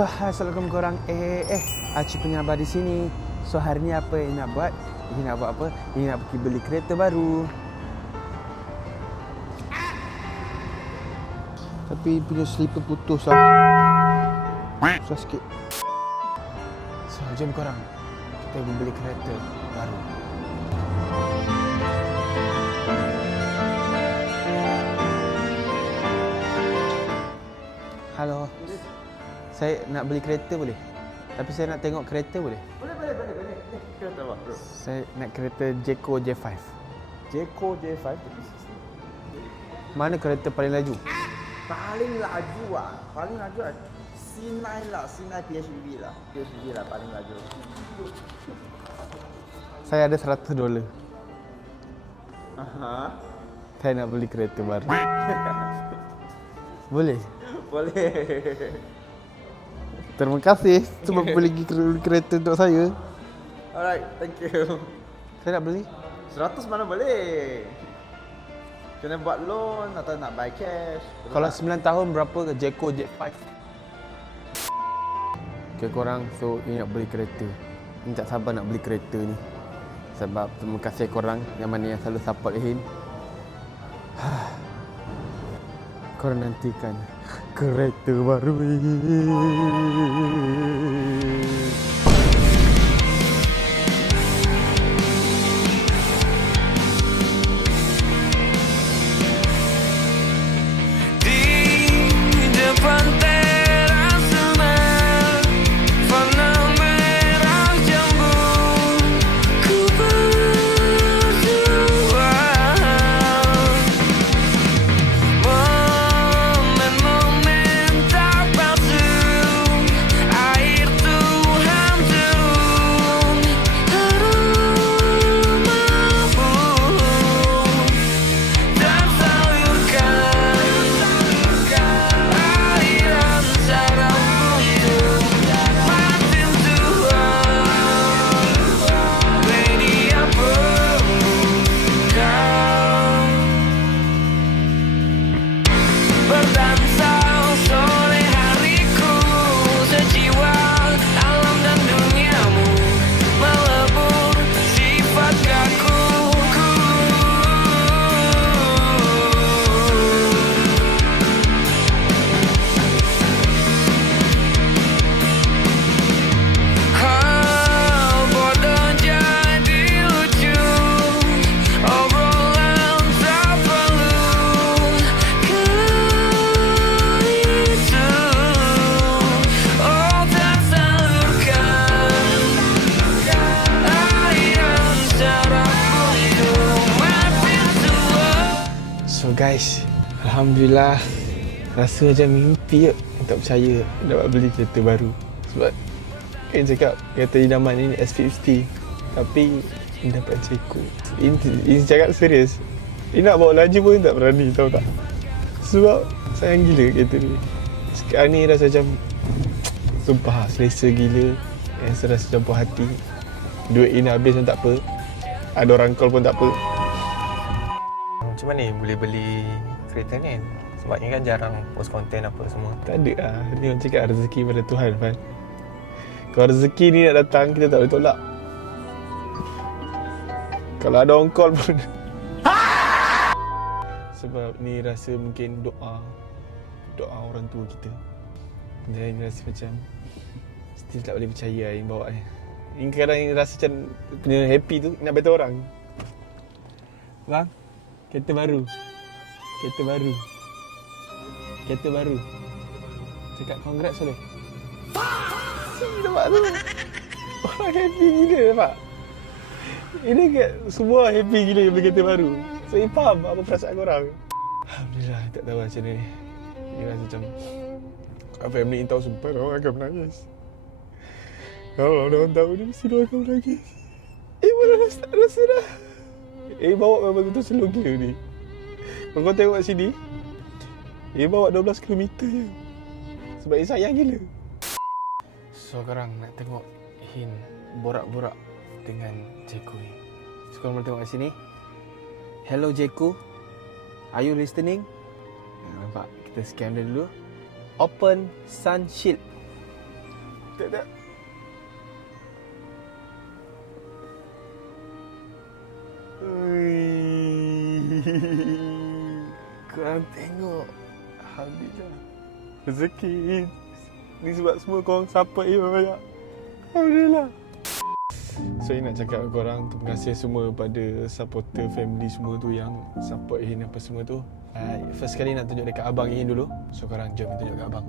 So, assalamualaikum korang. Aci penyabar di sini. So, hari ni apa yang nak buat? Ini nak buat apa? Ini nak pergi beli kereta baru. Tapi punya slipper putus lah. Susah sikit. So, jom korang. Kita pergi beli kereta baru. Halo. Saya nak beli kereta boleh? Tapi saya nak tengok kereta boleh? Boleh. Kereta apa, bro? Saya nak kereta Jeko J5. Jeko J5. Mana kereta paling laju? Paling laju C9 lah, C9 PHEV lah. PHEV lah paling laju. Saya ada $100. Aha. Saya nak beli kereta baru. Boleh? Boleh. Terima kasih sebab beli kereta untuk saya. Alright, thank you. Saya nak beli. 100 mana boleh? Kena buat loan atau nak buy cash. Kalau 9 tahun berapa ke Jeko J5? Okay korang, so ini nak beli kereta. Ini tak sabar nak beli kereta ni. Sebab terima kasih korang yang mana yang selalu support Hin. Korang nantikan kereta baru. So guys, alhamdulillah, rasa macam mimpi je. Tak percaya dapat beli kereta baru. Sebab kan cakap kereta idaman ini S50, tapi ini dapat Jeko. Ini cakap serius. Ini nak bawa laju pun tak berani, tahu tak? Sebab sayang gila kereta ni. Sekarang ni rasa macam sumpah selesa gila. Rasa macam puas hati. Duit ini habis pun tak apa. Ada orang call pun tak apa. Macam mana boleh beli kereta ni? Sebabnya kan jarang post konten apa semua. Tak ada lah. Ni orang cakap rezeki pada Tuhan, Fan. Kalau rezeki ni nak datang, kita tak boleh tolak. Kalau ada orang call pun Sebab ni rasa mungkin doa orang tua kita. Dan ni rasa macam still tak boleh percaya yang bawa ni. Ini kadang yang rasa macam punya happy tu nak beritahu orang. Bang, kereta baru. Cakap congrats boleh? Nampak tu? Orang happy gila nampak? Ini kat semua happy gila yang beli kereta baru. Saya faham apa perasaan korang. Alhamdulillah, tak tahu macam mana ni. Dia rasa macam kalau family ni tahu sumpah orang akan menangis. Kalau orang tahu ni mesti orang akan menangis. Mana dah start rasa dah. Bawa memang betul slow gear ni. Kalau kau tengok kat sini, bawa 12 km je. Sebab sayang gila. So korang nak tengok Hin borak-borak dengan Jeku ni. So korang boleh tengok kat sini. Hello Jeku, are you listening? Nampak? Kita scan dia dulu. Open sun shield. Tak. Korang tengok. Alhamdulillah. Rezeki. Ni sebab semua korang support banyak. Alhamdulillah. So nak cakap kepada korang, terima kasih semua pada supporter family semua tu yang support Hin apa semua tu. First kali nak tunjuk dekat abang Hin dulu. So korang jom tunjuk dekat abang.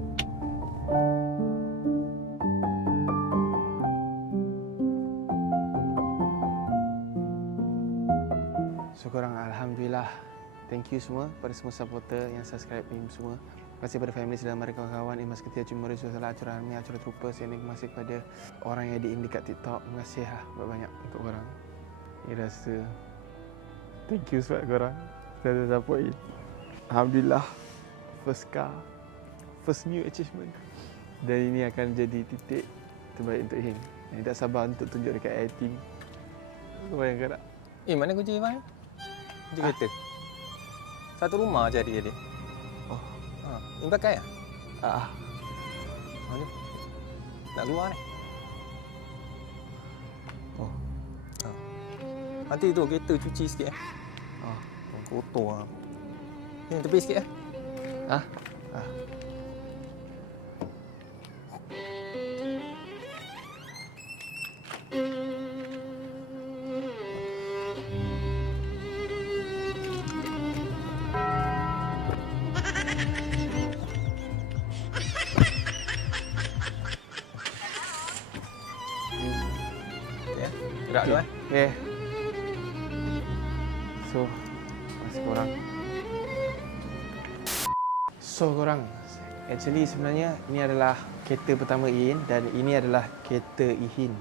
So korang, Alhamdulillah. Thank you semua pada semua supporter yang subscribe ni semua. Terima kasih kepada family sedang mereka kawan-kawan. Imas Ketia Cuma Resul Salah Acuran Ami Acuran Troopers. Yang ni terima kasih kepada orang yang edit dekat TikTok. Terima kasih lah banyak untuk korang. Ini rasa thank you sebab korang sudah support ni. Alhamdulillah, first car, first new achievement. Dan ini akan jadi titik terbaik untuk Hin. Yang tak sabar untuk tunjuk dekat air team. Bayangkan tak? Mana kunci Iman? Kunci kereta. Satu rumah je adik dia. Oh. Ini pakai lah? Ni. Nak keluar ni? Oh. Nanti tu kereta cuci sikit kotor lah. Ni tepi sikit gerak dulu Okay. So, masih korang. Actually sebenarnya ini adalah kereta pertama Ihin dan ini adalah kereta Ihin.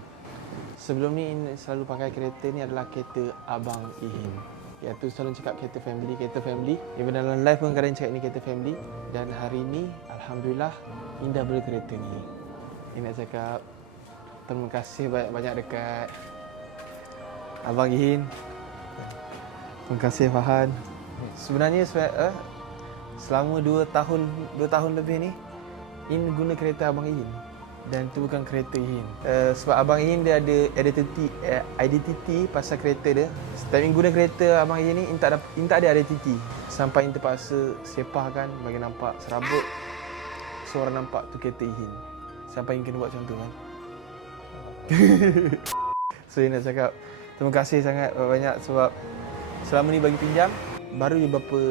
Sebelum ni Ihin selalu pakai kereta ni adalah kereta abang Ihin. Iaitu selalu cakap kereta family. Even dalam live pun kadang cakap ni kereta family. Dan hari ni Alhamdulillah Ihin dah beli kereta ni. Ihin nak cakap terima kasih banyak-banyak dekat abang Ihin. Terima kasih Fahan. Sebenarnya selama 2 tahun lebih ni Ihin guna kereta abang Ihin. Dan itu bukan kereta Ihin. Sebab abang Ihin dia ada identiti pasal kereta dia. Setiap Ihin guna kereta abang Ihin ni Ihin tak ada identiti. Sampai Ihin terpaksa sepahkan bagi nampak serabut. So orang nampak tu kereta Ihin. Sampai Ihin kena buat macam tu kan. So Ihin nak cakap terima kasih sangat banyak sebab selama ni bagi pinjam. Baru beberapa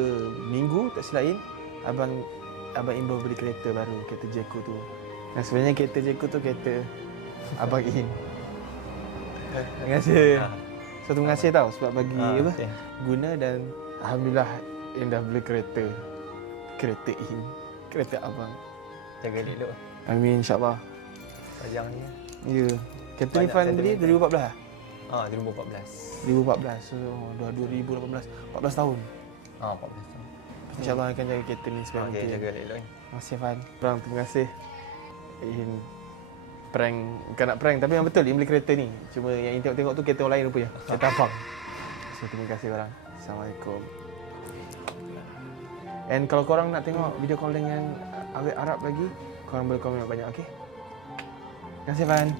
minggu tak silap Ihin, abang Ihin baru beli kereta baru, kereta Jeku tu. Dan sebenarnya kereta Jeku tu kereta abang Ihin. Terima kasih. So terima kasih tau sebab bagi guna dan Alhamdulillah Ihin dah beli kereta Ihin, kereta abang. Jaga elok. Amin insyaAllah. Pajang ni. Ya. Kereta ni Fan beli 2014 lah? 2014. So dah 2018, 14 tahun. 14 tahun. InsyaAllah akan jaga kereta ni sampai Okey, nanti. jaga elok ni. Terima kasih Fan. Terima kasih. Ihin prank, bukan nak prank tapi yang betul Ihin beli kereta ni. Cuma yang Ihin tengok tu kereta orang lain rupanya. Kereta abang. So terima kasih korang. Assalamualaikum. And kalau korang nak tengok video call dengan awet Arab lagi, korang boleh komen banyak, okey? Terima kasih Fan.